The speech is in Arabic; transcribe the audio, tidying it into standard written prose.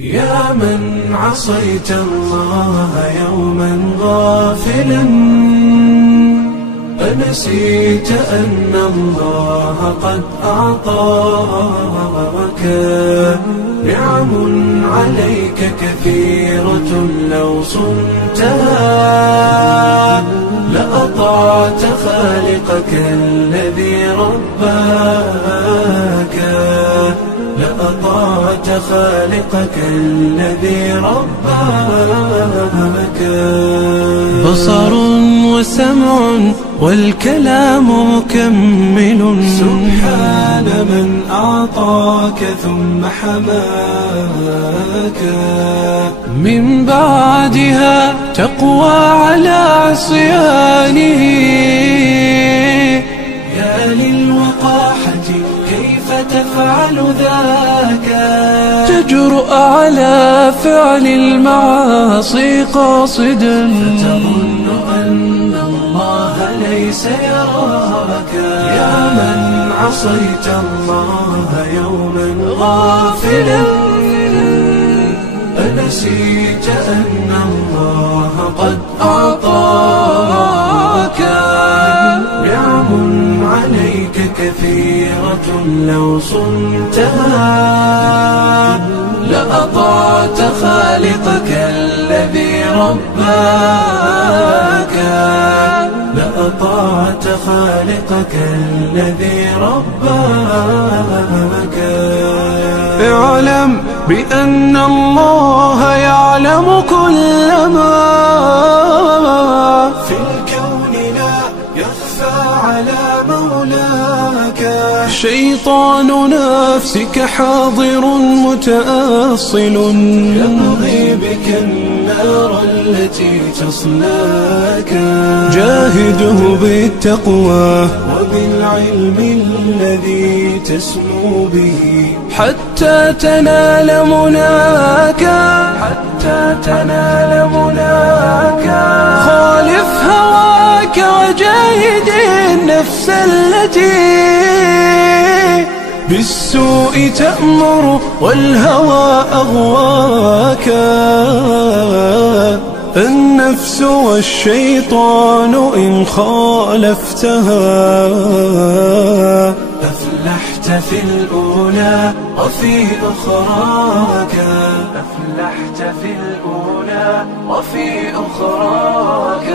يا من عصيت الله يوما غافلا، أنسيت أن الله قد أعطاك نعم عليك كثيرة، لو صنتها لأطعت خالقك الذي رباك، لأطعت خالقك الذي رباك. بصر وسمع والكلام مكمل، سبحان من أعطاك ثم حماك. من بعدها تقوى على عصيانه، يا للوقاحة كيف تفعل ذاك؟ تجرؤ على فعل المعاصي قاصدا، فتظن أن الله ليس يراك. يا من عصيت الله يوما غافلا، أنسيت أن الله قد أعطاك نعم عليك كثيرة، لو صنتها لأطعت خالقك الذي رباك، لأطعت خالقك الذي رباك. اعلم بأن الله يعلم كل ما في الكون، لا يخفى على مولاك. شيطان نفسك حاضر متأصل، يبغي بك النار التي تصلاك. جاهده بالتقوى وبالعلم الذي تسمو به، حتى تنال مناك، حتى تنال مناك. خالف هواك وجاهد النفس التي بالسوء تأمر والهوى أغواك. النفس والشيطان إن خالفتها أفلحت في الأولى وفي أخراك، أفلحت في الأولى وفي أخراك.